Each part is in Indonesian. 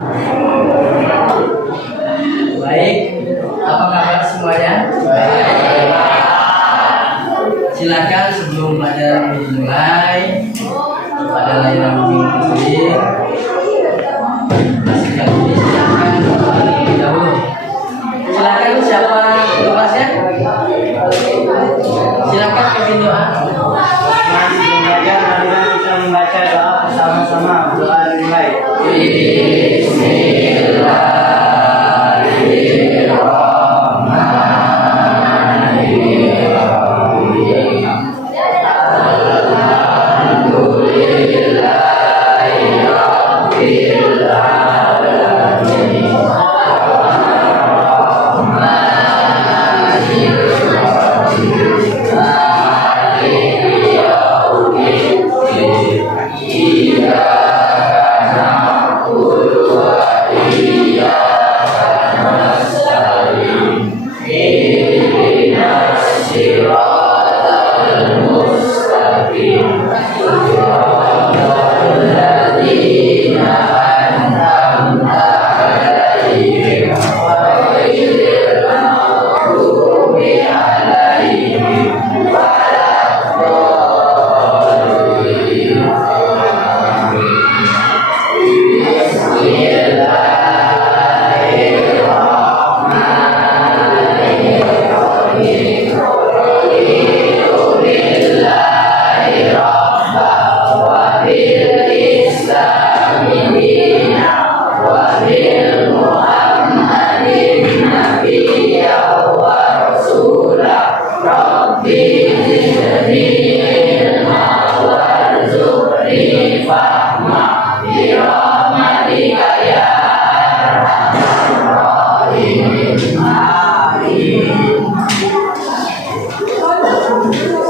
Baik, apa kabar semuanya? Silakan sebelum pelajaran dimulai, pada layanan muslim, silakan terlebih dahulu. Silakan siapa kelasnya? Silakan pimpin doa. Sebelum belajar, marilah kita membaca doa bersama-sama. Doa dimulai.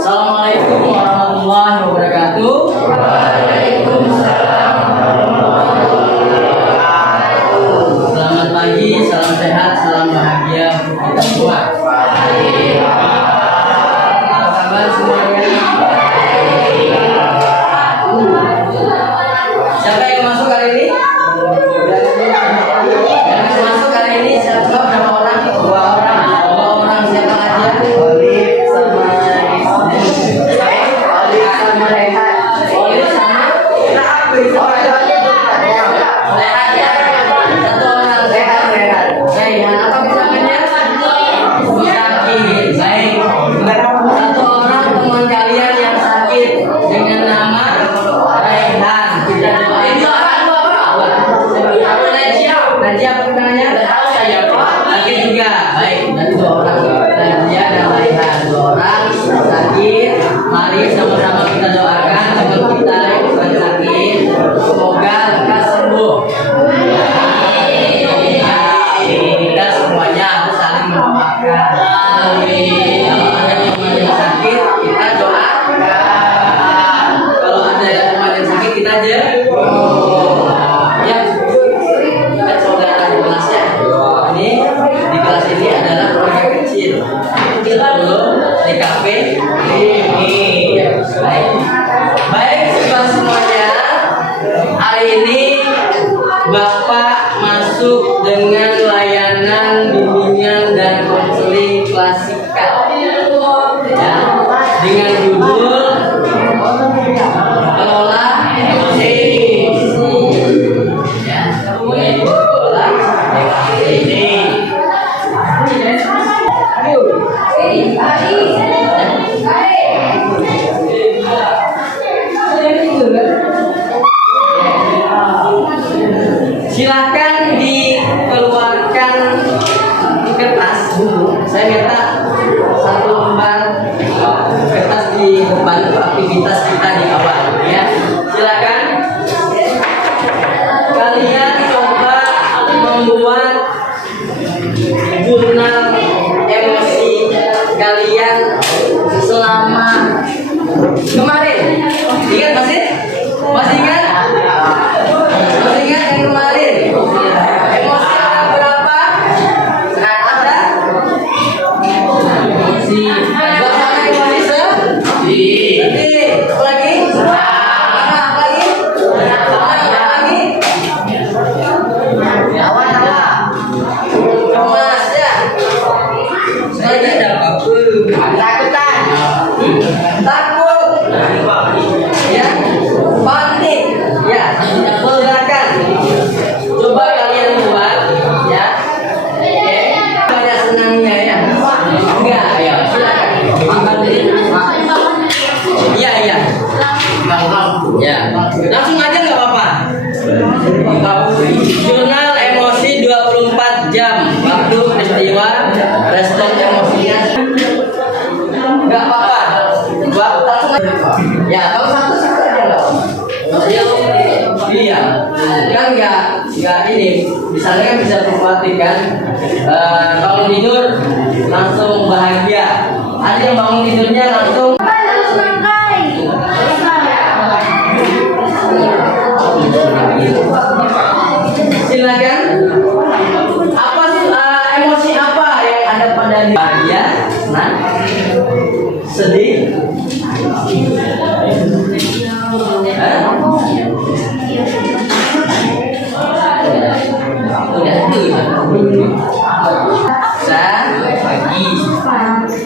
Assalamualaikum warahmatullahi wabarakatuh. Selamat pagi, salam sehat, salam bahagia untuk kita semua. Apa kabar semuanya? Siapa yang masuk hari ini? Yang masuk hari ini siapa? Berapa orang? Dua orang. Dua orang siapa aja? Olive sama Rehan. Olive sama Rehan ya. Satu orang Rehan. Rehan apa namanya? Mustaqim. Baik. Satu orang teman kalian yang sakit dengan nama Rehan. Kita doain. Najia apa namanya? Sakit juga. Baik. Dan dua orang Najia dan Rehan. Dua orang sakit. Mari sama-sama kita doakan teman kita yang sedang sakit. Semoga lekas sembuh. Kita semuanya harus saling mendoakan. Kalau ada teman yang sakit, kita doakan. Kalau ada teman yang sakit, kita aja. Ya, kita saudara di kelas ya. Ini di kelas ini adalah keluarga kecil. Kita belum TKP ini. Baik, semuanya. Hari ini Bapak masuk dengan layanan bimbingan dan konseling klasikal. Ya, dengan judul Kelola Emosi. Ya, kelola emosi. Silakan dikeluarkan Ya, langsung aja nggak apa-apa. Jurnal emosi 24 jam waktu peristiwa, respon emosinya nggak apa-apa. Langsung aja. Ya, kalau satu aja nggak. Iya, kan nggak ini. Misalnya kan bisa memperhatikan bangun tidur langsung bahagia. Ada yang bangun tidurnya langsung silakan. Apa sih emosi apa yang ada pada diri? Bahagia, senang, sedih, udah itu pagi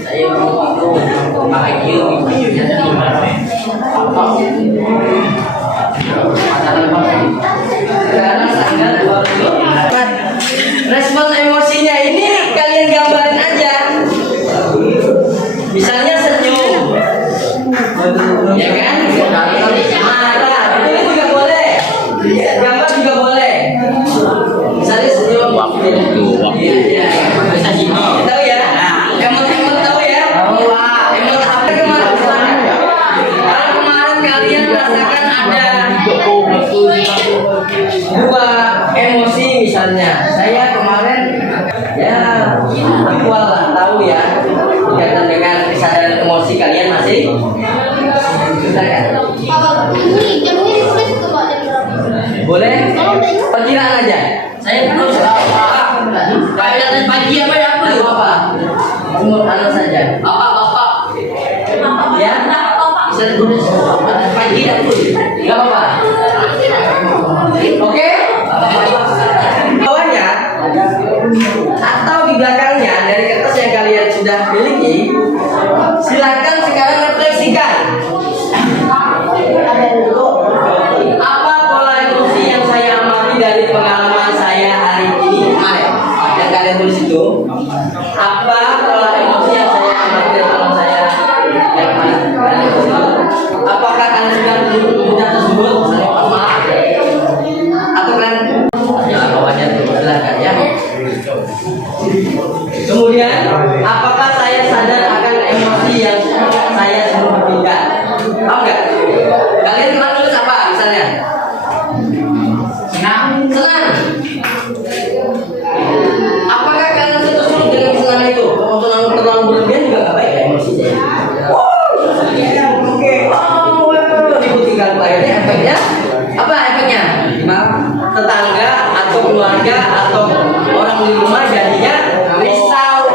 saya mau itu bahagia videonya sekarang tanggal 20. Respon emosinya ini kalian gambarin aja. Misalnya senyum, ya kan? Marah, itu juga boleh. Gambar juga boleh. Misalnya senyum. Iya. Tahu ya? Emot tahu ya? Emot apa kemarin? Kalau kemarin kalian merasakan ada dua emosi misalnya, saya kemarin ya aktual lah, tahu ya berkaitan dengan kesadaran emosi kalian masih silakan. Boleh perkiraan aja, saya belum kayak pagi apa ya apa umur anak saja bapak ya bisa dulu pagi dan nggak apa-apa. Oke, bawahnya atau di belakangnya dari kertas yang kalian sudah miliki, silakan sekarang refleksikan apa pola emosi yang saya amati dari pengalaman saya hari ini kemarin. Yang kalian tulis itu apa pola emosi yang saya amati dari pengalaman saya yang kemarin. Apakah kalian sudah mudah tersebut? Maaf. Atau kan bawahnya silakan ya. Kemudian apakah saya sadar akan emosi yang saya sebelum berpindah? Tahu nggak? Kalian kemarin tulis apa misalnya? Senang. Apakah kalian setuju dengan senang itu? Kalau senang terlalu berlebihan juga nggak baik ya emosinya. Oke. Tinggal akhirnya efeknya apa efeknya? Tetangga atau keluarga atau orang di rumah jadinya risau.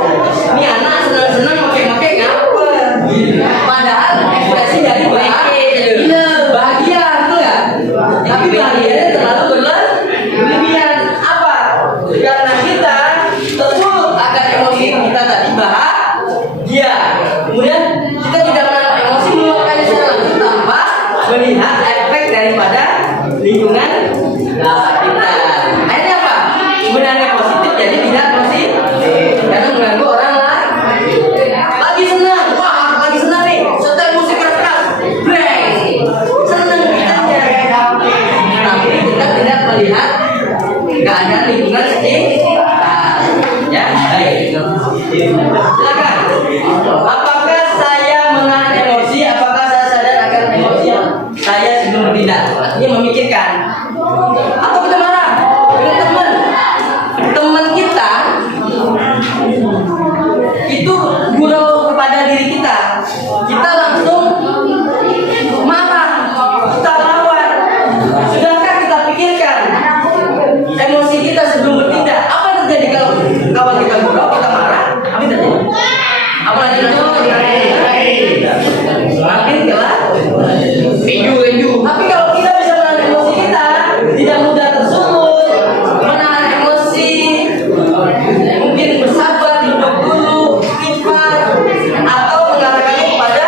Ini anak senang-senang pakai ngapa? Padahal ekspresi dari bahagia itu ya. Tapi bahagianya terlalu berlebihan. Apa? Karena kita tersebut akan emosi kita tadi bahagia. Kemudian kita tidak menahan emosi meluapkannya secara langsung tanpa melihat efek daripada lingkungan kita. Akhirnya apa? Sebenarnya positif jadi tidak positif karena mengganggu orang lain. Lagi senang, wah lagi senang nih, setel musik keras-keras, breng, senang kita tapi kita tidak melihat keadaan lingkungan sekitar. Ya, baik. Silakan. Apakah saya menahan emosi? Apakah saya sadar akan emosi yang saya sebelum bertindak? Artinya memikirkan. Atau kita marah dengan teman kita itu gurau kepada diri kita langsung marah, kita lawan. Sudahkah kita pikirkan emosi kita sebelum bertindak? Apa yang terjadi kalau kawan kita gurau, kita marah? Apa yang terjadi? Apalagi semakin gelap, lenju. Tapi kalau kita bisa menahan emosi kita, tidak mudah tersulut, menahan emosi, mungkin bersabar, duduk dulu, istighfar, atau mengarahkannya kepada,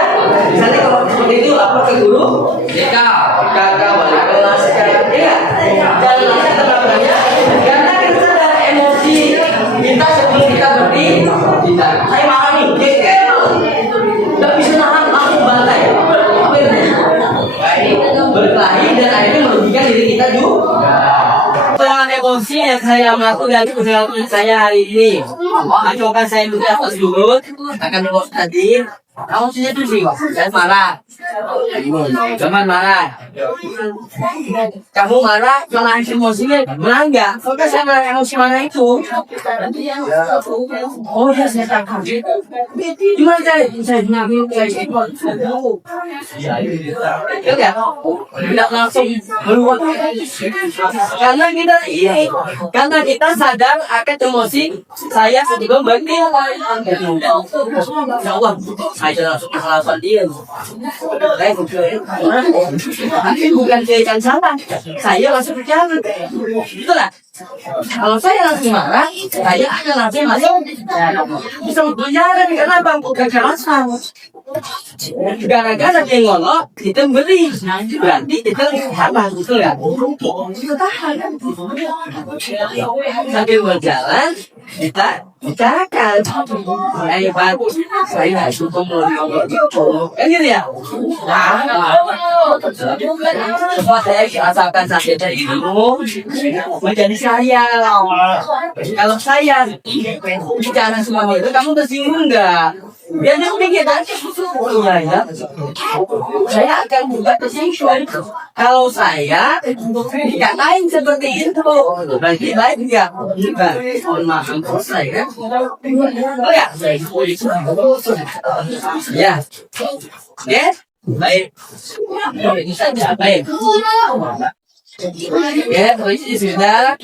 misalnya kalau seperti itu apa ke guru, kakak, wali kelas, ya, dan langsung terapkannya, karena kita sadar emosi kita sebelum kita bertindak. Saya marah nih, nggak bisa nahan, langsung bantai. Apa itu? Berkelahi akhirnya merugikan diri kita juga. Soal emosi yang saya mengaku dari perjalanan saya hari ini. Coba saya minta atas dulu, akan dibawa tadi. Kamu sih itu sih, jangan marah. Jangan marah. Kamu marah, kalau emosinya marah enggak? Kalau saya marah emosi marah itu. Oh ya saya takut. Gimana saya ngaku kayak gitu? Ya tidak langsung meluap. Karena kita sadar akan emosi saya sebelum berhenti. Ya Allah, saya langsung alasan dia. Tapi bukan saya yang salah, saya langsung berjalan. Itulah. Kalau saya langsung marah, saya akan langsung bisa berjalan. Kenapa? Bukan kerasan. Gara-gara dia ngolok, kita beri. Berarti kita sabar, betul ya? Kita tahan. Sambil berjalan, kita bicarakan. Pak, saya harus ngomong gitu. Kan gitu ya? Semua saya rasakan sakitnya itu menjadi saya. Kalau saya bicara semua itu, kamu tersinggung enggak? Dia pikir nanti ya. Saya akan buka tersinggung. Kalau saya tidak lain seperti itu, berarti lain ya. Mohon maaf saya. Oh ya, ya, ya, baik. Ini saja baik. Ya, polisi sudah.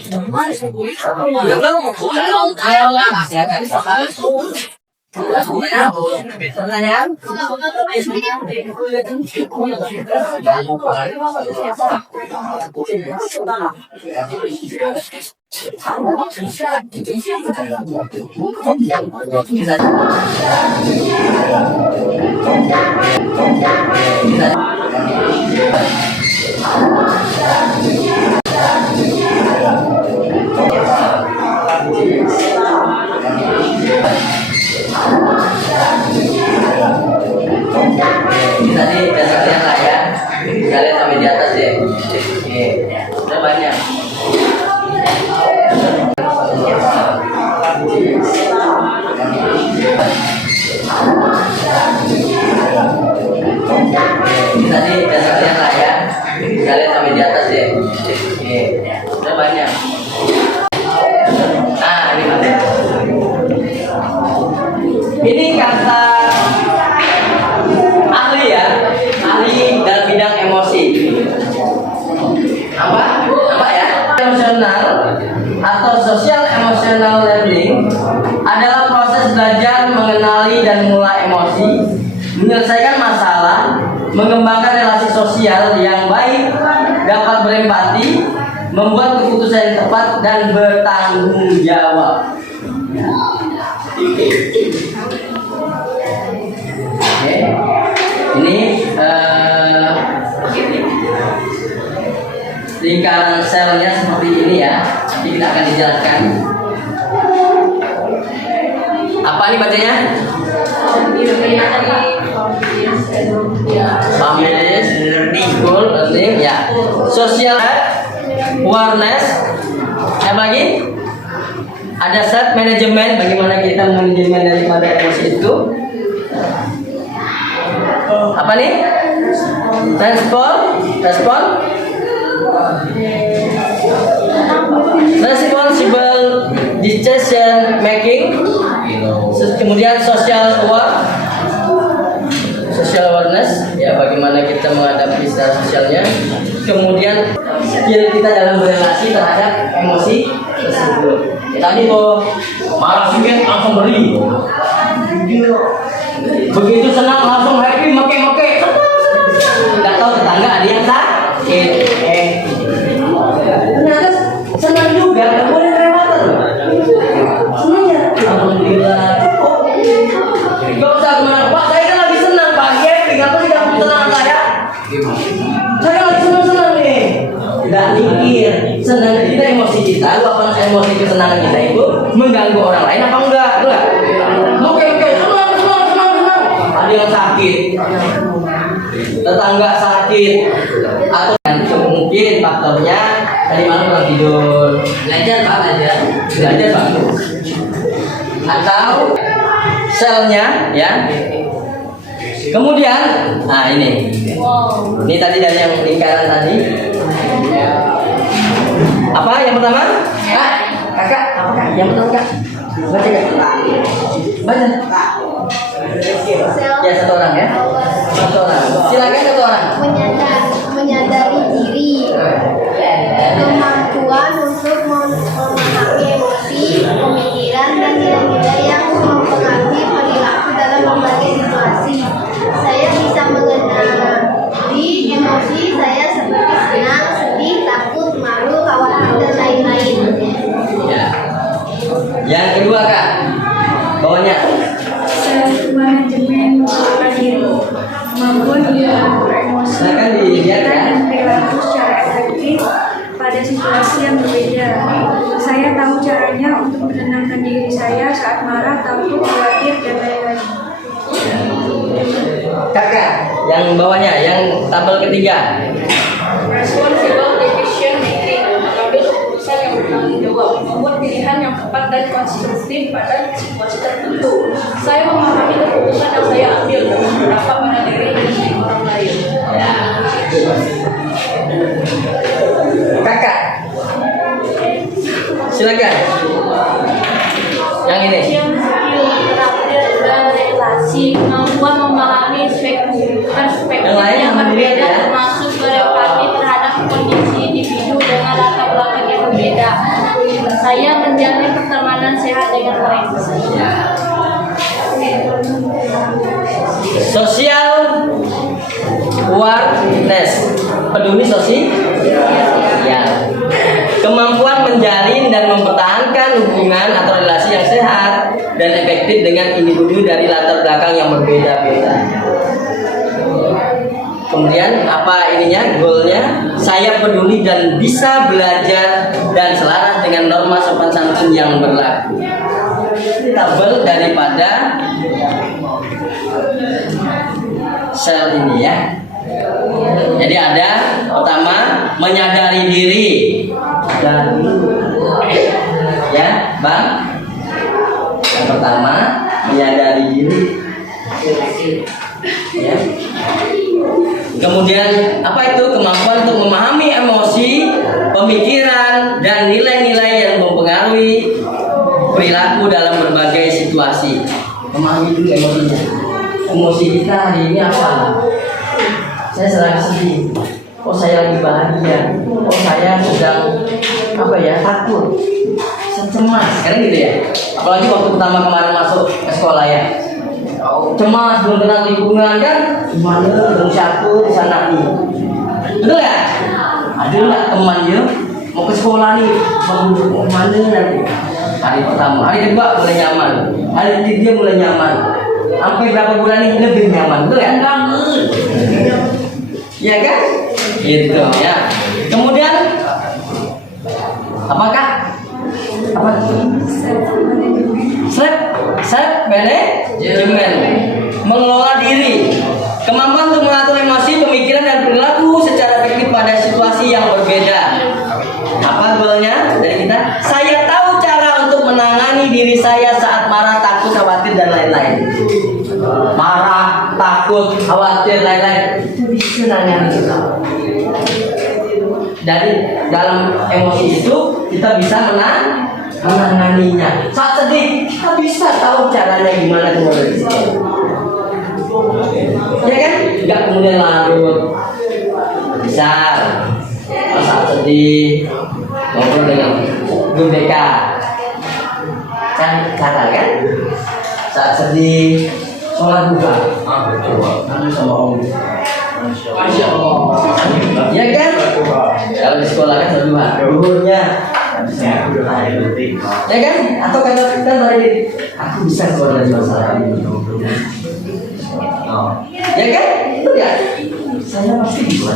Pertanyaan? Tadi dasarnya lah ya, kalian sampai di atas ya. Oke, udah banyak. Tadi dasarnya lah ya, kalian sampai di atas ya. Oke, udah banyak. Nah, ini mana? Ini kata ahli ya, ahli dalam bidang emosi. Apa ya? Emosional atau social emotional learning adalah proses belajar mengenali dan mengelola emosi, menyelesaikan masalah, mengembangkan relasi sosial yang baik, dapat berempati, membuat keputusan yang tepat dan bertanggung jawab. Oke, ini lingkaran selnya seperti ini ya. Nanti kita akan dijelaskan. Apa nih bacanya? Family learning, goal learning ya. Social awareness. Apa lagi? Ada self management, bagaimana kita manajemen daripada emosi itu. Apa nih? Responsible decision making. Kemudian social awareness ya, bagaimana kita menghadapi secara sosialnya. Kemudian skill kita dalam berelasi terhadap emosi tersebut. Tadi tuh marah sedikit langsung beri. Begitu senang langsung happy, make. Nggak tahu tetangga ada yang sakit. Ternyata senang juga, nggak boleh kelewatan. Senang ya, alhamdulillah. Nggak usah kemana, Pak. Saya kan lagi senang, Pak. Happy, nggak perlu tidak senang saya. Saya lagi senang nih. Tidak mikir, senang kita emosi kita, apa emosi kesenangan kita itu mengganggu orang lain apa enggak? Oke, senang. Ada yang sakit, tetangga sakit, atau yang Faktornya tadi malam kurang tidur. Belajar Pak, belajar. Belajar Pak. Atau selnya ya. Kemudian, nah ini tadi dari yang lingkaran tadi. Apa yang pertama? Kak, kakak, apa kak? Yang pertama kak? Baca kak? Baca. Ya satu orang ya. Satu orang. Silakan satu orang. Menyadari diri, kemampuan untuk memahami emosi, pemikiran, dan nilai-nilai yang mempengaruhi perilaku dalam berbagai situasi. Saya bisa mengenali emosi saya seperti senang, sedih, takut, malu, khawatir, dan lain-lain. Ya. Yang kedua kak, bawahnya. Self manajemen mengelola diri, kemampuan untuk beremosi, Silakan dilihat ya. dan perilaku secara efektif pada situasi yang berbeda. Saya tahu caranya untuk menenangkan diri saya saat marah, takut, khawatir, dan lain-lain. Kakak, yang bawahnya, yang tabel ketiga. Responsible decision making, mengambil keputusan yang bertanggung jawab, membuat pilihan yang tepat dan konsisten pada situasi tertentu. Saya memahami keputusan yang saya ambil dan berdampak pada diri dan orang lain. Ya. Kakak, silakan. Yang ini. Karakter dan relasi, kemampuan memahami perspektif Yang lain yang dilihat berbeda, ya. termasuk berempati terhadap kondisi individu dengan latar belakang yang berbeda. Saya menjalin pertemanan sehat dengan mereka. Ya. Social awareness, peduli sosial. Ya. Kemampuan menjalin dan mempertahankan hubungan atau relasi yang sehat dan efektif dengan individu dari latar belakang yang berbeda-beda. Kemudian apa ininya, goalnya? Saya peduli dan bisa belajar dan selaras dengan norma sopan santun yang berlaku. Ini tabel daripada sel ini ya. Jadi ada pertama menyadari diri dan ya bang. Yang pertama menyadari diri. Ya. Kemudian apa itu? Kemampuan untuk memahami emosi, pemikiran, dan nilai-nilai yang mempengaruhi perilaku dalam berbagai situasi. Memahami dulu emosinya. Emosi kita hari ini apa? Saya lagi sedih. Oh saya lagi bahagia. Oh saya sedang apa ya, takut, saya cemas. Karena gitu ya. Apalagi waktu pertama kemarin masuk ke sekolah ya. Cemas, belum kenal lingkungan kan, gimana belum satu di sana nih, betul ya? Ada nggak teman dia mau ke sekolah nih, mau kemana nanti? Hari pertama, hari kedua mulai nyaman, hari ketiga mulai nyaman, sampai berapa bulan nih lebih nyaman, betul ya? Ya kan? Gitu ya. Kemudian apakah? Apa? Self manajemen, mengelola diri, kemampuan untuk mengatur emosi, pemikiran, dan perilaku secara efektif pada situasi yang berbeda. Apa goalnya dari kita? Saya tahu cara untuk menangani diri saya saat marah, takut, khawatir, dan lain-lain. Marah, takut, khawatir, lain-lain itu bisa nangani kita. Dari dalam emosi itu kita bisa menanganinya. Saat sedih kita bisa tahu caranya gimana keluar dari situ. Ya kan? Enggak kemudian larut. Bisa. Saat sedih ngobrol dengan guru BK. Kan cara kan? Saat sedih sholat duha. Sama Om. Masya Allah. Ya kan? Kalau di sekolah kan sholat duha. Gurunya. Ya kan? Atau kata kita tadi, aku bisa keluar dari masalah ini. Ya kan? Itu ya. Saya pasti bisa.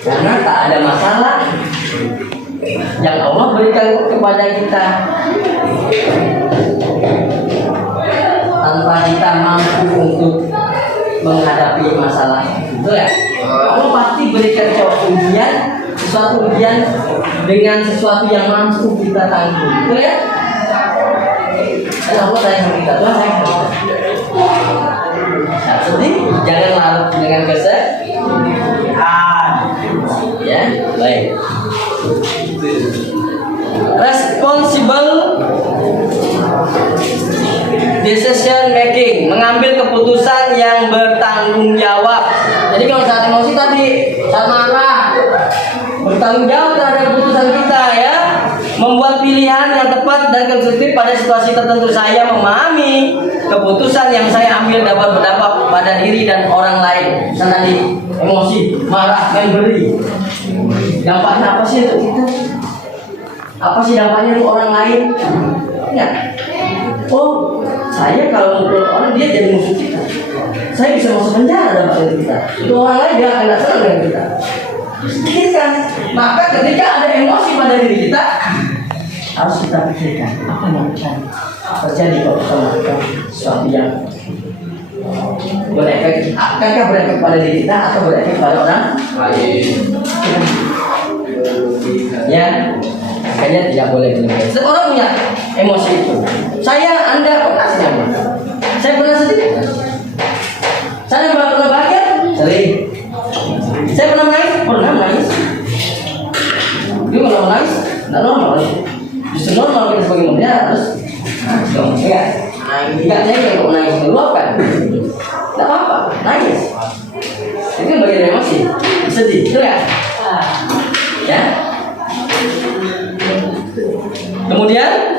Karena tak ada masalah yang Allah berikan kepada kita tanpa kita mampu untuk menghadapi masalah. Betul ya? Allah pasti berikan ujian dengan sesuatu yang mampu kita tanggung. Betul ya? Karena Allah sayang sama kita, Tuhan sayang sama kita. Nah, sedih, jangan larut dengan kesedihan. Ya, baik. Responsible decision making, mengambil keputusan yang bertanggung jawab. Jadi kalau saat emosi tadi, saat marah, bertanggung jawab terhadap keputusan kita ya, membuat pilihan yang tepat dan konstruktif pada situasi tertentu. Saya memahami keputusan yang saya ambil dapat berdampak pada diri dan orang lain. Misalnya tadi emosi, marah, memberi, dampaknya apa sih untuk kita? Apa sih dampaknya untuk orang lain? Ya. Oh, saya kalau mukul orang dia jadi musuh kita. Saya bisa masuk penjara dampaknya kita. Itu orang lain dia akan senang dengan kita. Pikirkan. Maka ketika ada emosi pada diri kita, harus kita pikirkan apa yang akan terjadi kalau kita melakukan sesuatu yang berefek. Akankah berefek pada diri kita atau berefek pada orang lain? Ya. Makanya tidak boleh demikian. Setiap orang punya emosi itu. Anda pernah sedih? Saya pernah sedih. Saya pernah bahagia? Sering. Saya pernah menangis? Pernah menangis. Dia kalau menangis, tidak normal. Justru normal kita sebagai manusia harus dong, ya. Tidak saya kalau menangis meluapkan. Tidak apa-apa, nangis. Itu bagian emosi, sedih, betul ya? Ya. Kemudian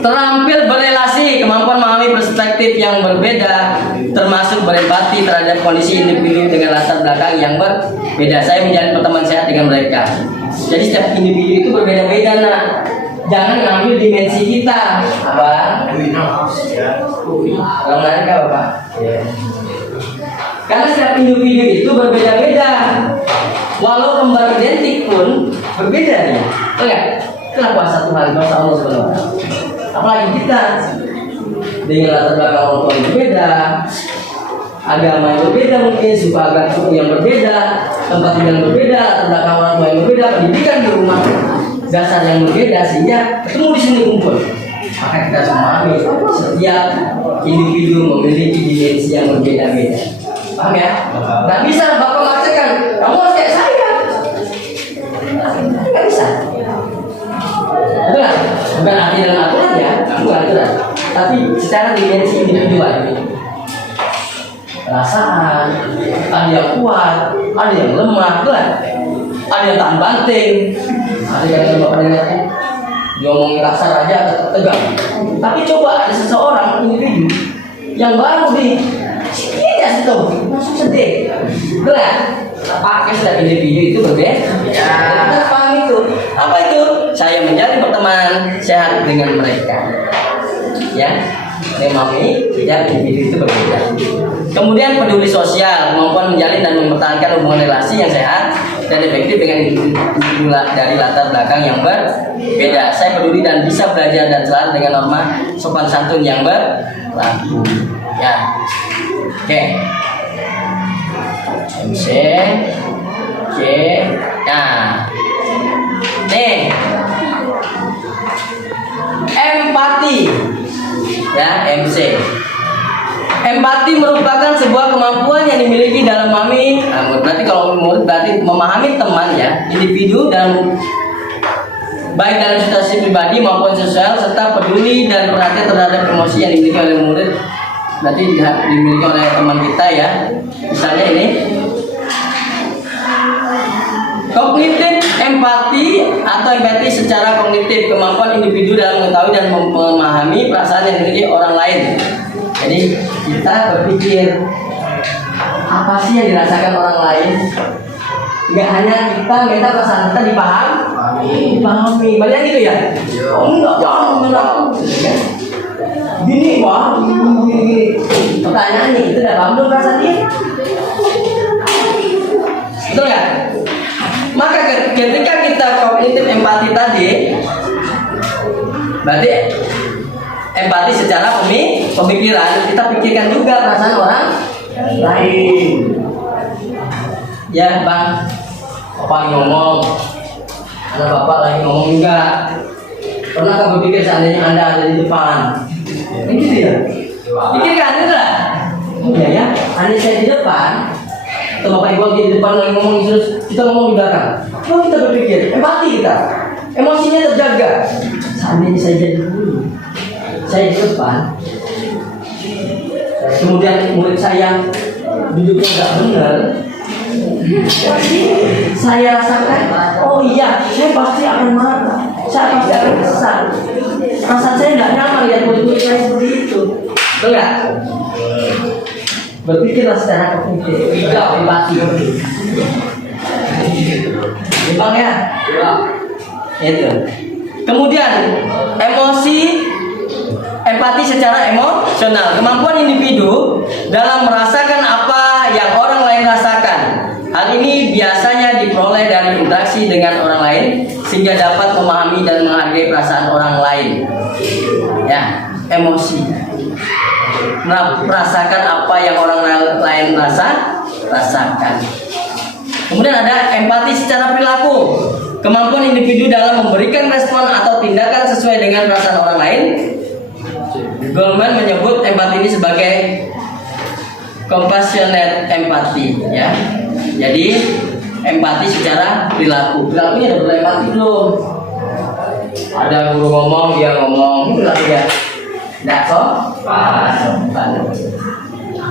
terampil berelasi, kemampuan memahami perspektif yang berbeda, termasuk berempati terhadap kondisi individu dengan latar belakang yang berbeda. Saya menjalin pertemanan sehat dengan mereka. Jadi setiap individu itu berbeda-beda, nak. Jangan ngambil dimensi kita, apa? Kalau mereka apa? Karena setiap individu itu berbeda-beda. Walau kembar identik pun berbeda nih. Enggak? Kenapa satu hal masa Allah SWT? Apalagi kita dengan latar belakang orang tua yang berbeda, agama yang berbeda, mungkin suku yang berbeda, tempat tinggal yang berbeda, latar belakang orang tua yang berbeda, pendidikan di rumah dasar yang berbeda, sehingga ketemu di sini kumpul. Maka kita harus memahami setiap individu memiliki dimensi yang berbeda-beda. Paham ya? Nggak bisa bapak mengatakan kamu harus kayak saya. Nggak bisa. Betul kan? Bukan arti dalam aturan ya, bukan aturan. Tapi secara dimensi individual. Perasaan, ada yang kuat, ada yang lemah, kan? Ada yang tahan banting, ada yang coba pendengarnya. Dia ngomongin kasar aja tegang. Tapi coba ada seseorang individu yang baru dia situ langsung sedih, berat. Pakai setiap individu itu berbeda. Kita paham itu. Apa itu? Saya menjalin pertemanan sehat dengan mereka. Ya, memahami setiap individu itu berbeda. Kemudian peduli sosial, kemampuan menjalin dan mempertahankan hubungan relasi yang sehat dan efektif dengan individu dari latar belakang yang berbeda. Saya peduli dan bisa belajar dan selaras dengan norma sopan santun yang berlaku. Ya, oke. MC, C, nah, nih, empati, ya MC. Empati merupakan sebuah kemampuan yang dimiliki dalam memahami. Berarti kalau berarti memahami teman ya, individu dan baik dalam situasi pribadi maupun sosial, serta peduli dan perhatian terhadap emosi yang dimiliki oleh murid. Berarti dimiliki oleh teman kita ya. Misalnya ini kognitif empati atau empati secara kognitif, kemampuan individu dalam mengetahui dan memahami perasaan yang dimiliki orang lain. Jadi kita berpikir apa sih yang dirasakan orang lain. Gak hanya kita minta perasaan kita dipahami. Banyak gitu ya. Oh enggak, jangan. Gini bang, gini. Pertanyaan nih, itu udah paham belum perasaan dia? Betul nggak? Maka ketika kita kognitif empati tadi, berarti empati secara pemikiran, kita pikirkan juga perasaan orang lain. Ya bang, Bapak ngomong, anak bapak lagi ngomong enggak. Pernahkah berpikir seandainya Anda ada di depan? Ini gitu ya? Pikirkan enggak? Iya ya, andai saya di depan, atau bapak ibu lagi di depan lagi ngomong terus kita ngomong di belakang. Coba kita berpikir, empati kita, emosinya terjaga. Seandainya saya jadi guru, saya di depan, kemudian murid saya duduknya nggak benar, saya rasakan, oh iya, saya pasti akan marah, saya pasti akan kesal. Rasa saya nggak nyaman lihat murid-murid saya seperti itu, betul nggak? Berpikirlah secara kognitif, tidak empati. Gampang ya? Itu. Kemudian empati secara emosional, kemampuan individu dalam merasakan apa yang orang lain rasakan. Hal ini biasanya diperoleh dari interaksi dengan orang lain sehingga dapat memahami dan menghargai perasaan orang lain. Ya, emosi. Merasakan apa yang orang lain rasakan. Kemudian ada empati secara perilaku, kemampuan individu dalam memberikan respon atau tindakan sesuai dengan perasaan orang lain. Goleman menyebut empati ini sebagai compassionate empathy, ya. Jadi empati secara perilaku. Perilakunya ada berempati belum? Ada guru ngomong, dia ngomong, itu perilaku ya. Tidak sopan.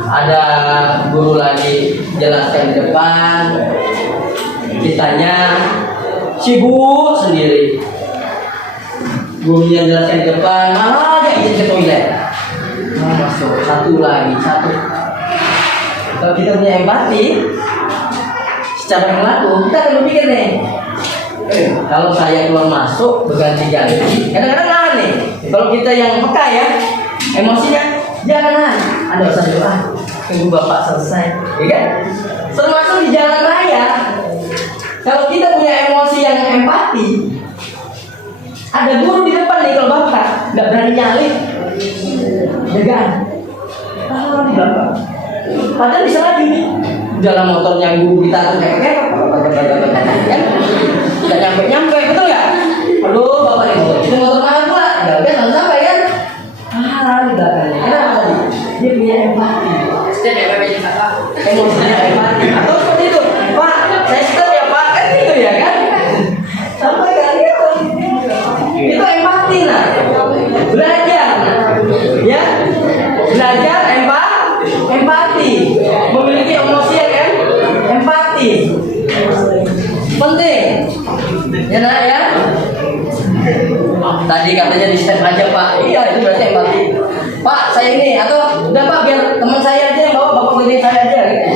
Ada guru lagi jelaskan di depan, kitanya sibuk sendiri. Gurunya jelaskan di depan, malah aja izin ke toilet. Masuk satu. Kalau kita punya empati secara perilaku, kita akan berpikir nih, kalau saya keluar masuk berganti-ganti, kadang-kadang nahan nih. Kalau kita yang peka ya, emosinya jangan nahan. Anda usah doa, tunggu bapak selesai, ya kan? Termasuk di jalan raya, kalau kita punya emosi yang empati, ada guru di depan nih, kalau bapak nggak berani nyalip, jagaan, di belakang. Padahal bisa lagi nih, dalam motornya guru kita kan, tidak nyampe, betul nggak? Aduh, bapak itu motor mahal pula, nggak bisa sampai kan? Di belakangnya, kenapa tadi? Dia punya empati. Emosinya empati. Atau seperti itu, Pak, saya stop ya Pak, kan gitu ya kan? Sampai kali itu empati lah. Belajar, ya, belajar empati, memiliki emosi yang empati, penting, ya nak ya. Tadi katanya di step aja Pak, iya itu berarti empati. Pak saya ini, atau udah Pak biar teman saya aja yang bawa, bapak gede saya aja gitu.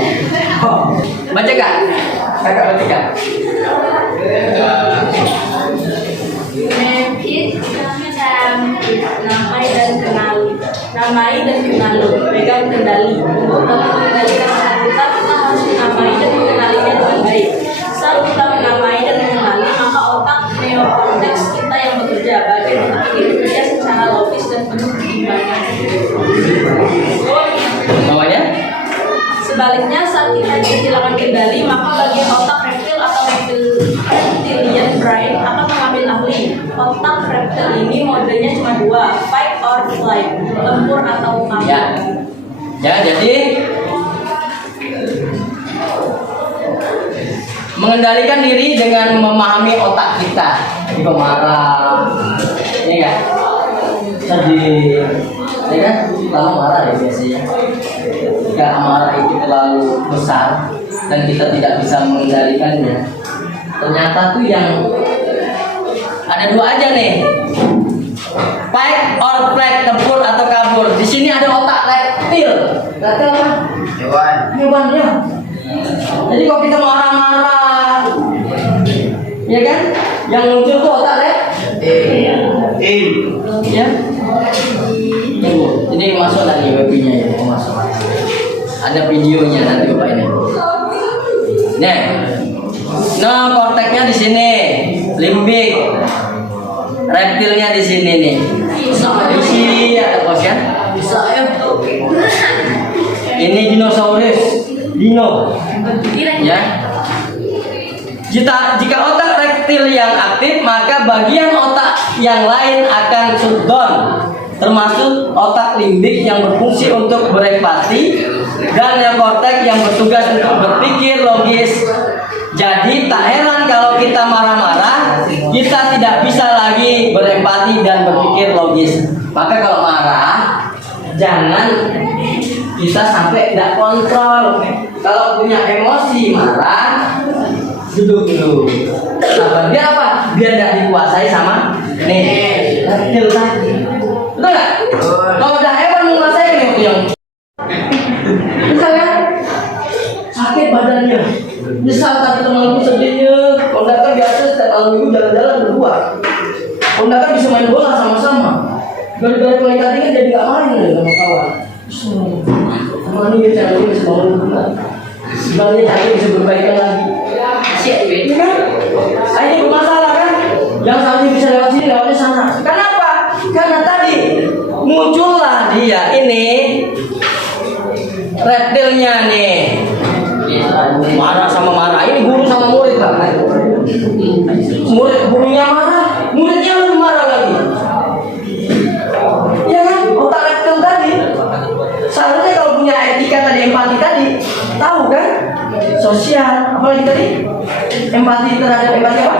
Baca Kak, kakak baca Kak. Namai dan kenali, pegang kendali. Untuk dapat mengendalikan hati kita harus menamai dan mengenalinya dengan baik. Saat kita menamai dan mengenali, maka otak neokortex kita yang bekerja, bagian otak ini bekerja secara logis dan penuh keimbangan. Bawahnya? Sebaliknya, saat kita kehilangan kendali, maka bagian otak reptil atau reptilian brain akan mengambil alih. Otak reptil ini modenya cuma dua, fight or flight, tempur atau kabur. Ya, jadi mengendalikan diri dengan memahami otak kita. Jadi pemarah, ini kan? Sedih, ini kan? Lama marah ya biasanya. Jika amarah itu terlalu besar dan kita tidak bisa mengendalikannya, ternyata tuh yang ada dua aja nih, fight or flight, tempur atau kabur. Di sini ada otak reptil. Reptil apa? Hewan ya. Jadi kalau kita marah-marah, ya kan? Yang muncul tuh otak reptil. Ya. Tunggu, ini masuk lagi webnya ya, masuk. Ada videonya nanti Bapak ini. Nah, korteknya di sini, limbik, reptilnya di sini nih. Di sini ada bos ya. Ini dinosaurus, dino, ya. Jika otak rektil yang aktif, maka bagian otak yang lain akan shutdown, termasuk otak limbik yang berfungsi untuk berempati dan neokortex yang bertugas untuk berpikir logis. Jadi tak heran kalau kita marah-marah, kita tidak bisa lagi berempati dan berpikir logis. Maka kalau marah, jangan kita sampai tidak kontrol. Kalau punya emosi marah, duduk dulu. Sabar. Biar apa? Biar tidak dikuasai sama reptil tadi. Betul nggak? Kalau udah hebat menguasai nih yang misalnya sakit badannya, misal tadi temanku sedihnya, kondakan biasa setiap malam minggu jalan-jalan berdua. Kondakan bisa main bola sama-sama. Gara-gara main tadi kan jadi nggak main sama kawan. Teman ini cara ini bisa bangun rumah. Sebenarnya cara bisa berbaikan lagi. Ini kan? Ini bermasalah kan? Yang satu bisa lewat sini, lewatnya sana. Kenapa? Karena tadi muncullah dia ini reptilnya nih. Marah sama marah. Ini guru sama murid kan? Murid gurunya marah, muridnya lebih marah lagi. Ya kan? Otak reptil tadi. Seharusnya kalau punya etika tadi, empati tadi, tahu kan? Sosial, apalagi tadi? Empati terhadap empati apa?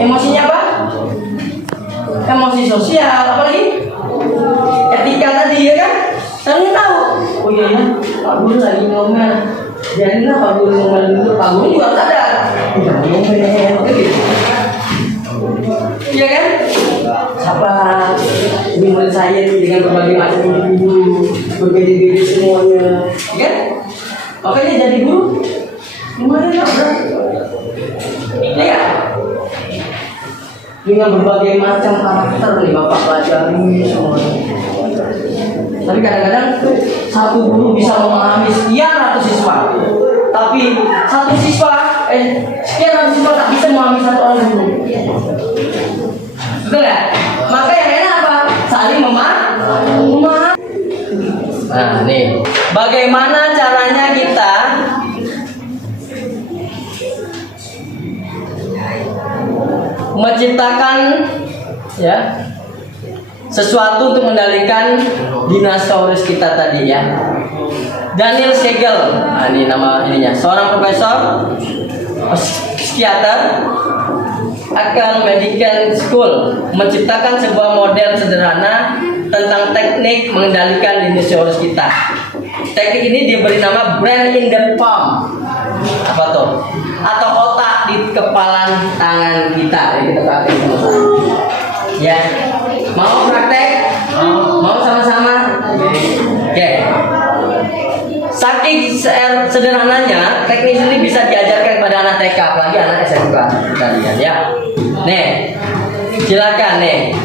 Emosinya apa? Emosi sosial, apalagi? Etika tadi, ya kan? Seharusnya tahu. Oh iya ya, Pak Guru lagi ngomel. Jadilah Pak Guru ngomel dulu. Pak Guru juga sadar. Jangan ngomel, gitu. Iya kan? Sabar. Ini murid saya nih dengan berbagai macam individu, berbeda-beda semuanya, ya kan? Makanya jadi guru lumayan nggak berat, ya. Dengan berbagai macam karakter nih Bapak pelajari semuanya. Tapi kadang-kadang satu guru bisa memahami sekian ratus siswa, tapi satu siswa sekian ratus siswa tak bisa memahami satu orang guru. Betul ya? Maka yang enak apa? Saling memahami. Nah, nih, bagaimana caranya kita menciptakan ya sesuatu untuk mengendalikan dinosaurus kita tadi ya. Daniel Siegel, nah, ini nama ininya, seorang profesor psikiater Akal Medical School menciptakan sebuah model sederhana tentang teknik mengendalikan dinosaurus kita. Teknik ini diberi nama brain in the palm. Apa tuh? Atau otak di kepalan tangan kita. Jadi kita pakai sama-sama. Ya. Mau praktek? Mau sama-sama? Oke. Saking sederhananya, teknik ini bisa diajarkan kepada anak TK, apalagi anak SMK. Kita lihat ya. Nih, silakan nih.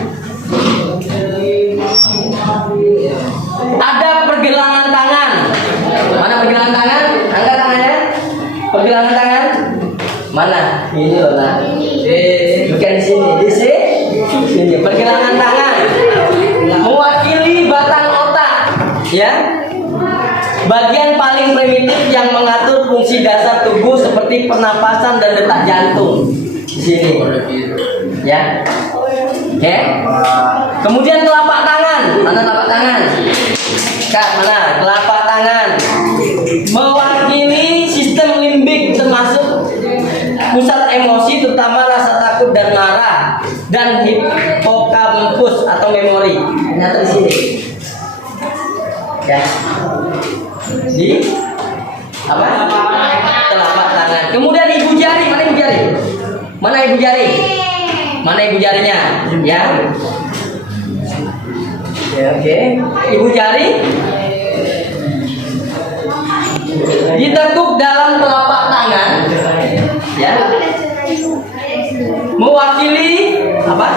Ada pergelangan tangan. Mana pergelangan tangan? Angkat tangannya. Pergelangan tangan. Mana? Ini loh, nah. Bukan di sini. Di sini. Pergelangan tangan mewakili batang otak, ya. Bagian paling primitif yang mengatur fungsi dasar tubuh seperti pernapasan dan detak jantung. Di sini. Ya. Oke. Kemudian telapak tangan. Mana telapak tangan? Kak, mana? Telapak tangan mewakili sistem limbik termasuk pusat emosi terutama rasa takut dan marah dan hippocampus atau memori. Ternyata di sini. Ya. Di apa? Telapak tangan. Kemudian ibu jari, mana ibu jari? Mana ibu jari? Mana ibu jarinya? Ya. Ya, oke. Ibu jari ditekuk dalam telapak tangan, ya. Mewakili apa?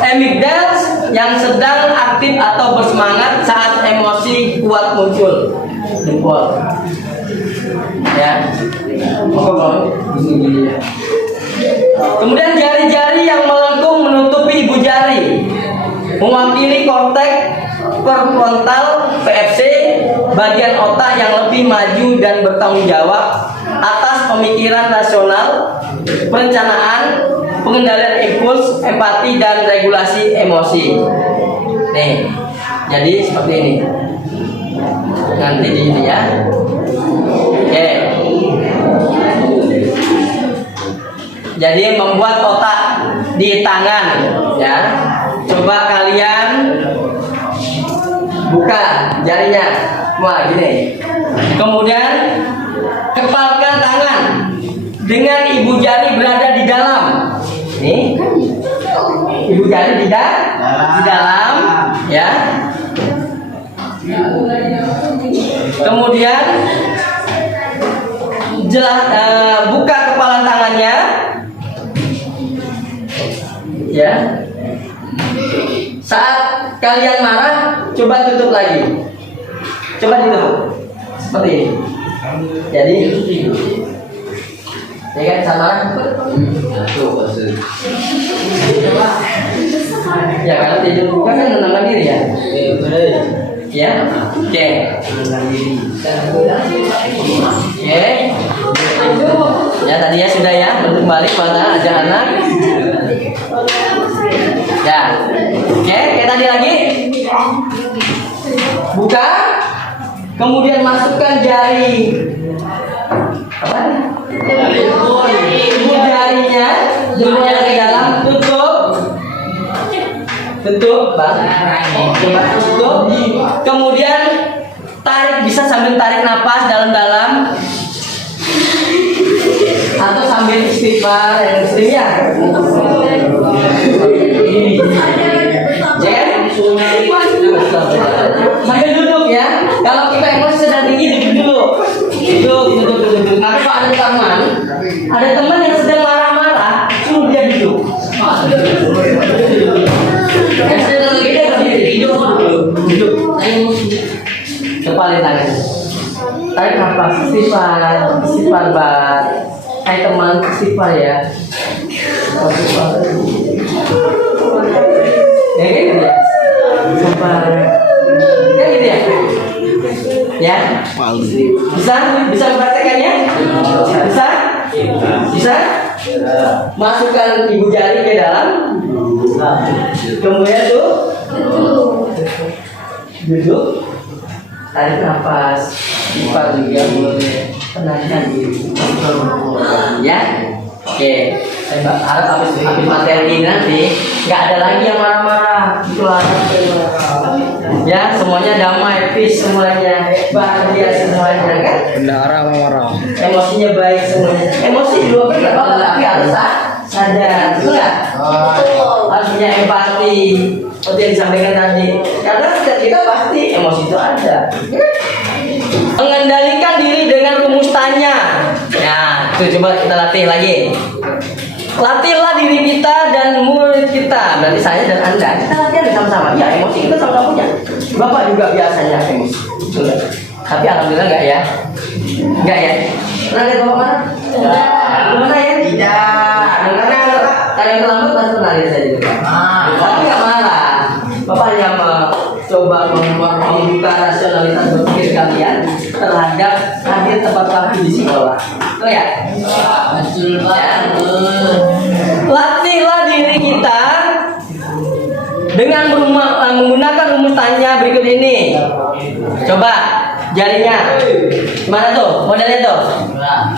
Amygdala yang sedang aktif atau bersemangat saat emosi kuat muncul. Jempol. Ya. Kemudian jari-jari yang melengkung menutupi ibu jari mewakili korteks prefrontal PFC, bagian otak yang lebih maju dan bertanggung jawab atas pemikiran rasional, perencanaan, pengendalian impuls, empati dan regulasi emosi. Nih, jadi seperti ini. Nanti di sini ya. Oke. Jadi membuat otak di tangan, ya. Coba kalian buka jarinya, wah gini. Kemudian kepalkan tangan dengan ibu jari berada di dalam. Nih, ibu jari di dalam, ya. Kemudian buka kepala tangannya, ya. Saat kalian marah, coba tutup lagi. Coba ditutup seperti ini. Jadi, ya kan sama. Ya kalau tidur bukan kan menenangkan diri ya. Ya, oke. Oke. Ya tadi ya sudah ya, bentuk balik pada aja anak. Ya, oke. Kayak tadi lagi. Buka. Kemudian masukkan jari. Apa? Ibu jarinya jempolnya ke dalam, tutup. Tutup, Bang. Coba tutup. Kemudian tarik, bisa sambil tarik napas dalam-dalam atau sambil istighfar yang istighfar. Sambil duduk ya. Kalau kita emosi sedang tinggi, duduk dulu. Duduk. Nah, kalau ada teman yang sedang marah-marah, suruh dia duduk. Kepalin tangan. Tarik nafas, istighfar bar. Hai teman, istighfar ya. Ya gitu ya. Istighfar. Ya gitu ya. Ya. Bisa mempraktekannya? Bisa? Masukkan ibu jari ke dalam. Kemudian duduk. Tarik nafas. Istighfar juga boleh. Tenangkan diri. Ya. Oke. Saya harap habis materi ini nanti nggak ada lagi yang marah-marah. Itulah. Ya, semuanya damai, peace semuanya, bahagia semuanya kan? Bendahara marah. Emosinya baik semuanya. Emosi dua nggak apa-apa, tapi harus sadar, betul nggak? Harus punya empati, seperti yang disampaikan tadi. Karena kita pasti emosi itu ada. Mengendalikan diri dengan rumus tanya. Ya, itu coba kita latih lagi. Latihlah diri kita dan murid kita. Berarti saya dan Anda. Kita latihan sama-sama. Ya, emosi kita sama-sama punya. Bapak juga biasanya emosi. Betul. Tapi alhamdulillah enggak ya? Enggak ya? Pernah lihat bapak mana? Mana ya? Tidak. Karena kalian terlambat pasti pernah lihat saya juga. Tapi enggak marah. Bapak hanya coba membuka rasionalitas berpikir kalian terhadap hadir tempat waktu di sekolah. Betul ya? Betul ya. Latihlah diri kita dengan menggunakan rumus tanya berikut ini. Coba jarinya. Mana tuh? Modelnya tuh?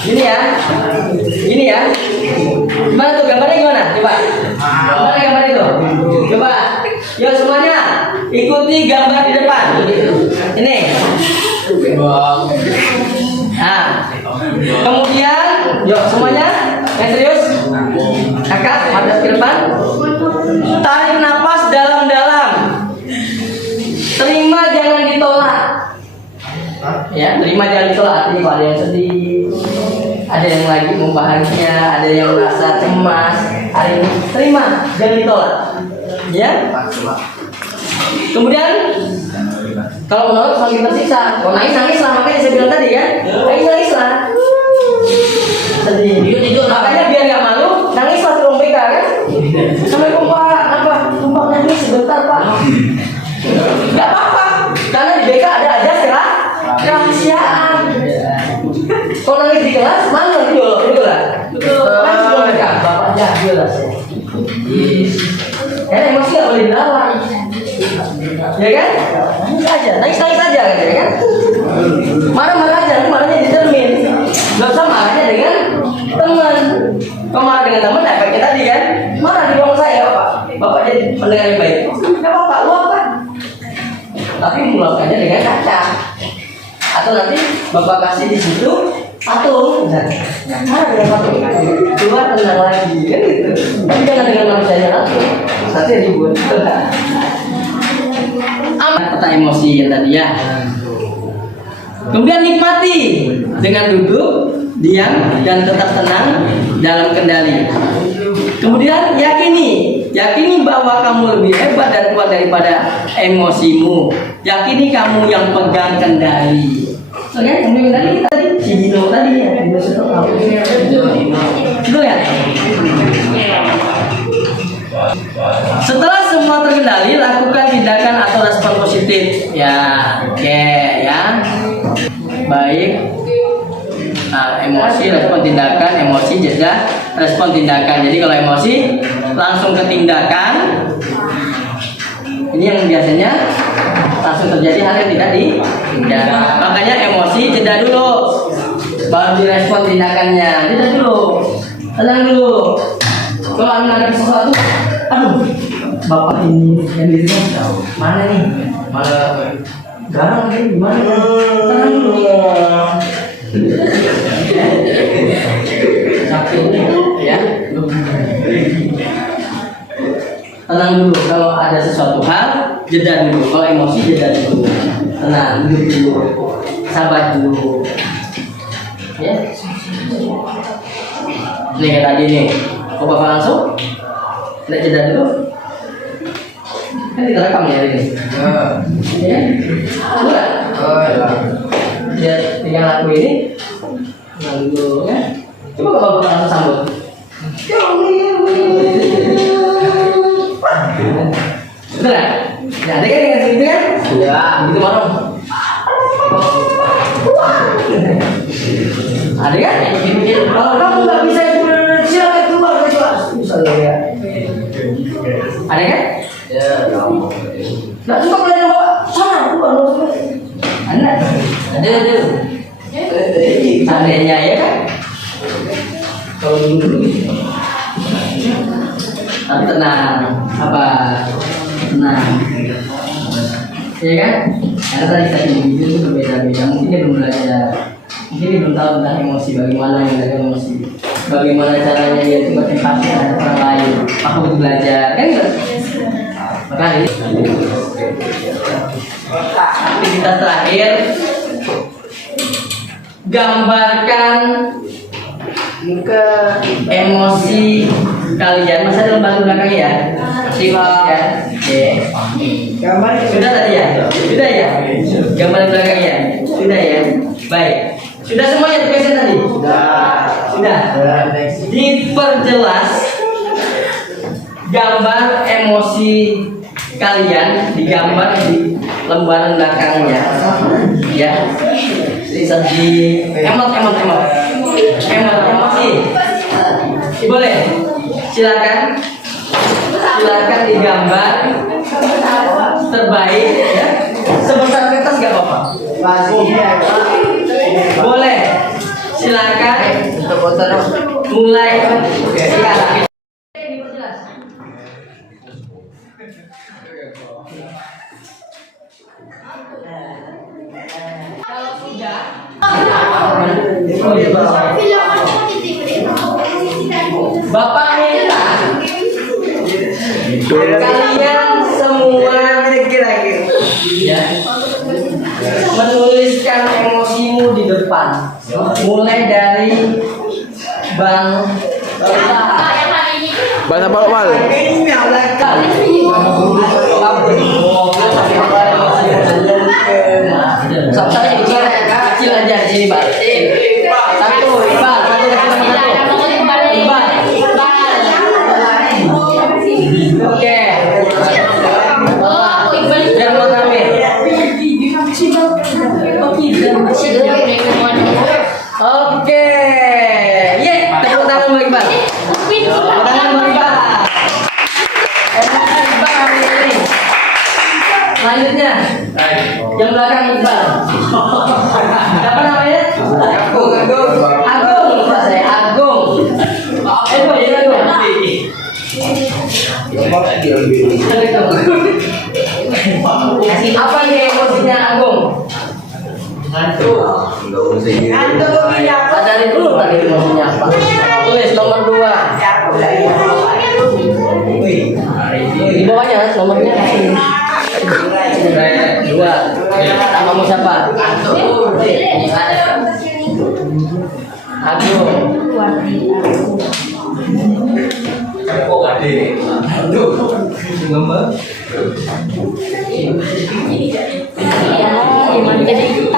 Ini ya. Ini ya. Gimana tuh gambarnya gimana? Coba. Gimana gambarnya itu? Coba. Yuk semuanya ikuti gambar di depan. Ini. Nah. Kemudian, yuk semuanya yang serius. Kakak, hadap ke depan. Tarik nafas dalam-dalam. Terima, jangan ditolak. Ya, terima jangan ditolak. Artinya ada yang sedih, ada yang lagi membahagia, ada yang merasa cemas. Hari ini terima, jangan ditolak. Ya. Kemudian kalau menolak semakin tersiksa. Kalau nangis lah, makanya saya bilang tadi ya, nangis lah. Sedih. Makanya biar nggak malu, nangislah ke BK kan. Sampai Pak, nangis sebentar Pak. Nggak apa-apa jelas? Mana betul lah. Betul. Kan sebelum mereka bapaknya jelas. Emosi nggak boleh dilawan. Ya kan? Nangis saja kan? Marah aja, marahnya dicermin. Gak usah marahnya dengan teman. Kalau marah dengan teman, efeknya tadi kan? Marah di bawah saya, bapak jadi pendengar yang baik. Gak apa-apa, luapkan. Tapi meluapkannya dengan kaca. Atau nanti bapak kasih di situ patung. Marah dengan patung. Keluar tenang lagi, kan gitu. Tapi jangan dengan manusianya langsung. Nanti ribut. Peta emosi yang tadi ya. Kemudian nikmati dengan duduk, diam, dan tetap tenang dalam kendali. Kemudian yakini bahwa kamu lebih hebat dan kuat daripada emosimu. Yakini kamu yang pegang kendali. Oke, yang kendali tadi si Dino tadi ya, Dino Betul ya? Setelah semua terkendali, lakukan tindakan atau respon positif. Ya, oke ya. Baik. Emosi, respon tindakan, emosi, jeda, respon tindakan. Jadi kalau emosi langsung ke tindakan. Ini yang biasanya langsung terjadi hal yang tidak ditindak. Makanya emosi jeda dulu, baru direspon tindakannya. Jeda dulu, tenang dulu. Kalau ada sesuatu, aduh, bapak ini yang di sini mana nih? Mana garang ini gimana? Tenang dulu. Sakit ya. Tenang dulu. Kalau ada sesuatu hal, jeda dulu. Kalau emosi jeda dulu. Tenang, duduk dulu. Sabar dulu. Ya. Ini kayak tadi nih. Kok bapak langsung? Tidak jeda dulu. Kan kita rekam ya ini. Ya. Udah. Ya, tinggal aku ini. Tenang dulu ya. Coba kalau bapak langsung sambut. Betul kan? Ya, ada kan yang ngasih gitu kan? Ya, gitu marah. Ada kan? Kalau kamu nggak bisa silakan keluar. Bisa ya. Ada kan? Ya, kamu. Nggak suka belajar bapak sana keluar. Ada. Seandainya ya kan? Kalau dulu. Tapi tenang, apa? Tenang, ya kan? Karena tadi saya itu berbeda-beda. Mungkin dia belum belajar, mungkin dia belum tahu tentang emosi, bagaimana menjaga emosi, bagaimana caranya dia itu berempati terhadap orang lain. Aku butuh belajar, kan gitu? Maka ini aktivitas terakhir, gambarkan ke emosi kalian. Masa dalam batu belakang ya? Simak ya. Oke. Gambar sudah tadi ya? Sudah ya? Gambar belakang ya? Sudah ya? Baik. Sudah semuanya tugasnya tadi? Sudah. Diperjelas gambar emosi kalian, digambar di lembaran belakangnya. Ya. Di emosi. Boleh. Silakan digambar terbaik ya. Sebesar kertas nggak apa-apa. Boleh. Silakan mulai ya. Kalau sudah Bapak minta kalian semua ya, menuliskan emosimu di depan, mulai dari Bang apa Wal? Sama-sama kecil aja di sini, Pak. Satu, Iqbal. Oke. Dan Kamil. Oke. Sadari dulu tadi maksudnya apa. Tulis nomor 2. Di bawahnya nomornya 2. Namamu siapa? Agung.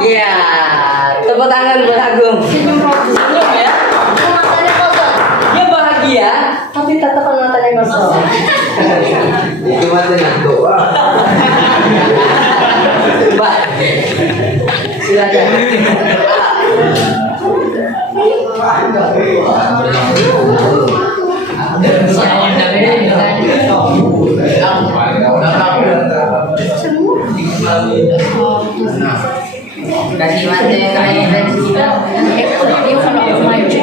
Iya, tepuk tangan buat Agung. Senyum ya. Matanya kosong. Dia bahagia, tapi tetap matanya kosong. Itu mata ngantuk. Mbak, silakan. Kasih materi Dia kalau maju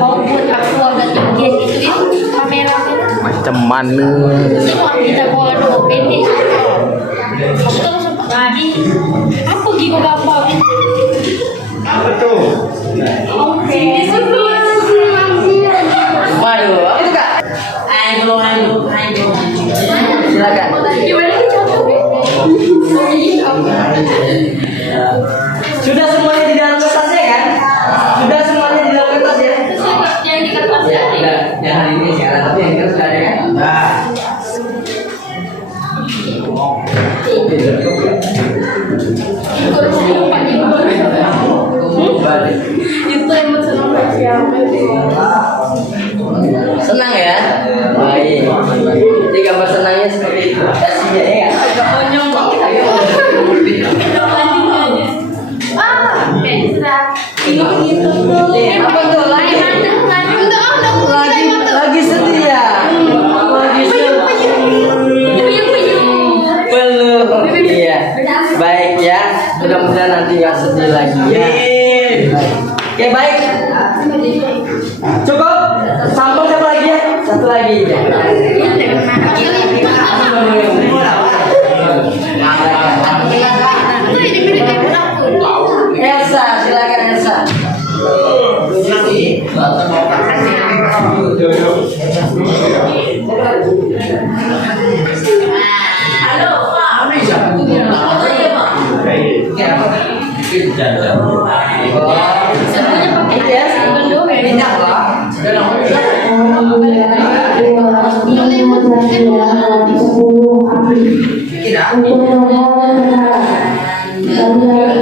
mau buat aku agak tinggi itu kamera Macam mana? itu kalau kita bawa dua pendek aku tahu sempat lagi apa gitu gampang Apa tuh? oke Waduh, apa itu Kak? Ayo. Silakan. gimana sih contohnya Sudah semuanya di dalam kertasnya kan? Sudah semuanya di dalam kertas ya? yang di kertas Ya, udah. Yang hari ini sekarang tapi yang kita sudah ada kan? itu yang senang Senang ya? Baik. Jadi gambar senangnya seperti itu. Kasihnya ya. agak konyol ini gitu tuh Apa tuh? Lagi sedih ya? Lagi sedih. Belum. Iya. Baik ya. Mudah-mudahan nanti nggak sedih lagi ya. Baik. Oke baik. Cukup. Sampel siapa lagi ya? Satu lagi. Elsa, silakan Elsa.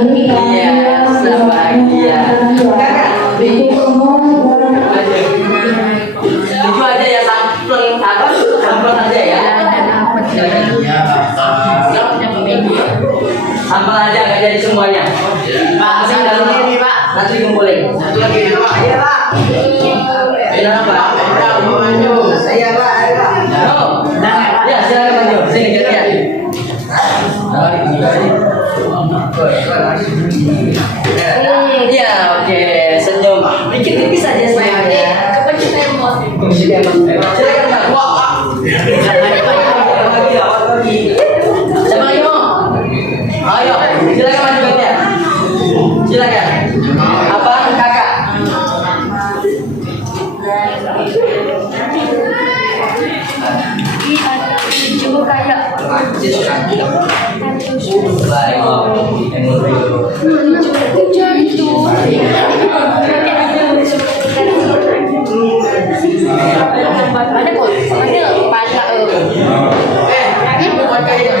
Iya, Elsa bahagia. Itu aja ya sampel apa? Sampel aja ya. Sampel aja nggak jadi semuanya. Pak, saya dalam ini Pak. Nanti kumpulin. Satu lagi Pak. Iya Pak. Iya Pak. Saya Pak. Oh, ya silakan maju. Sini lihat. Iya, oke. Senyum. Dikit tipis aja senyumnya. kepencetan emosi Silakan Pak. Siapa lagi mau? Ayo, silakan maju aja. Silakan. Apa kakak? coba kayak ada kok ada pala lagi bukan kayak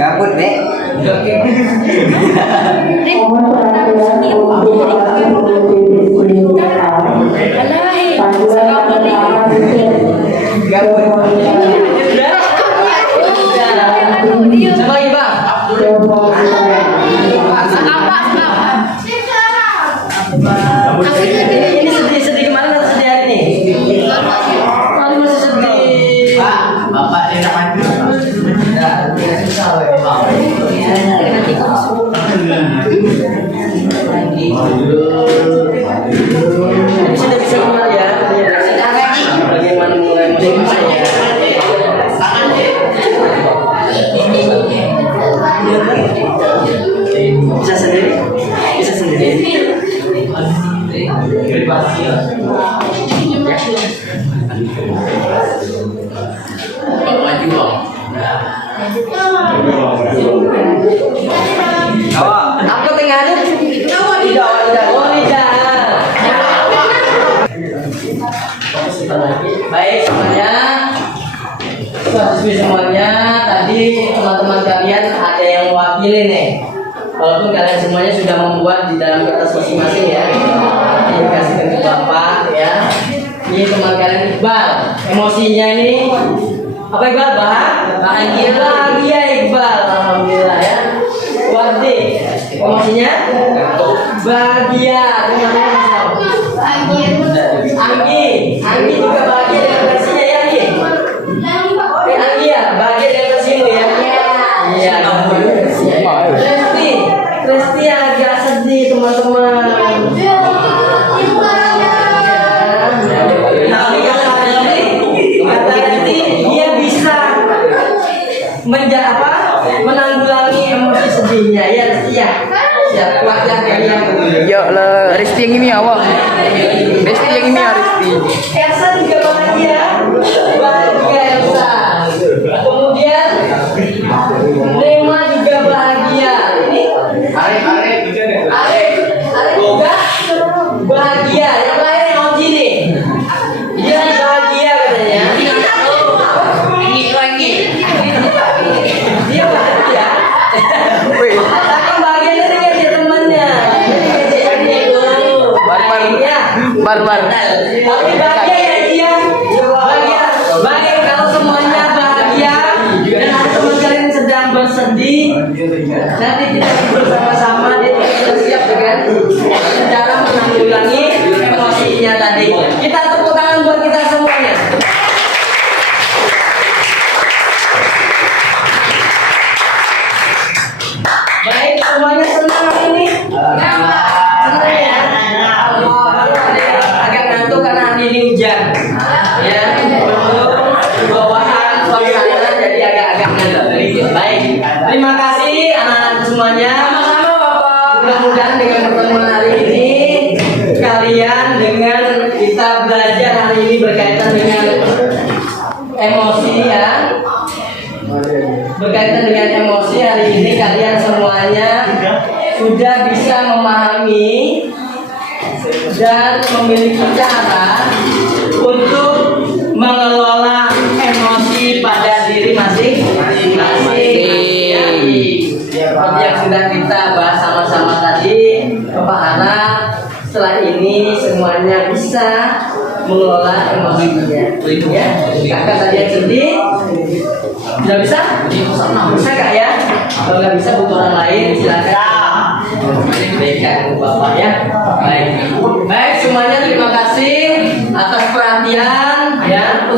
Gabut, Nek. Ini sudah bisa keluar ya. Bagaimana mulai musimnya? Bisa sendiri? Bisa sendiri. Aku tengah ada. Tidak. Oh, tidak. Baik semuanya. Siswi semuanya, tadi teman-teman kalian ada yang mewakili nih. Walaupun kalian semuanya sudah membuat di dalam kertas masing-masing ya. Ini dikasihkan ke Bapak ya. Ini teman kalian Iqbal. Emosinya ini apa Iqbal? Bahagia Iqbal. Alhamdulillah ya. Wadi. Emosinya bahagia. Anggi juga bahagia dengan versinya ya Anggi. Anggi ya, bahagia dengan versimu ya. Iya. Resti agak sedih teman-teman. Kata Resti, dia bisa menanggulangi emosi sedihnya ya Resti ya. Siap kuatlah kalian. Yo le Resti yang ini awak. Resti yang ini ya Resti. Elsa juga bahagia Elsa. Kemudian Nema juga bahagia. Ini Arif juga bahagia. Yang lain yang Oji nih. Dia bahagia katanya. Dia bahagia. Wih. Tapi bahagianya dengan dia temannya. Bar. Tapi bahagia ya dia. Bahagia kalau semuanya bahagia dan ada teman kalian yang sedang bersedih. Nanti kita bersama-sama dia sudah siap dengan cara menanggulangi emosinya tadi. Kita tepuk tangan buat kita semuanya. Baik, semuanya senang hari ini? Senang ya? Agak ngantuk karena hari ini hujan. Ya, bawahan suasana jadi agak-agak ngantuk. Baik, terima kasih anak-anak semuanya. Sama-sama Bapak. Mudah-mudahan dengan pertemuan hari ini kalian dengan kita belajar hari ini berkaitan dengan emosi ya. Berkaitan dengan emosi hari ini kalian semuanya sudah bisa memahami dan memiliki cara untuk mengelola emosi pada diri masing-masing. Seperti yang sudah kita bahas sama-sama tadi, Bapak harap setelah ini semuanya bisa mengelola emosinya. Ya, kakak tadi yang sedih. Sudah bisa? Bisa kak ya? Kalau nggak bisa butuh orang lain silakan. Berikan Bapak ya. Baik semuanya terima kasih atas perhatian ya.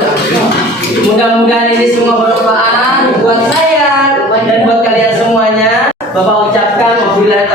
Mudah-mudahan ini semua bermanfaat buat saya dan buat kalian semuanya. Bapak ucapkan wabillahi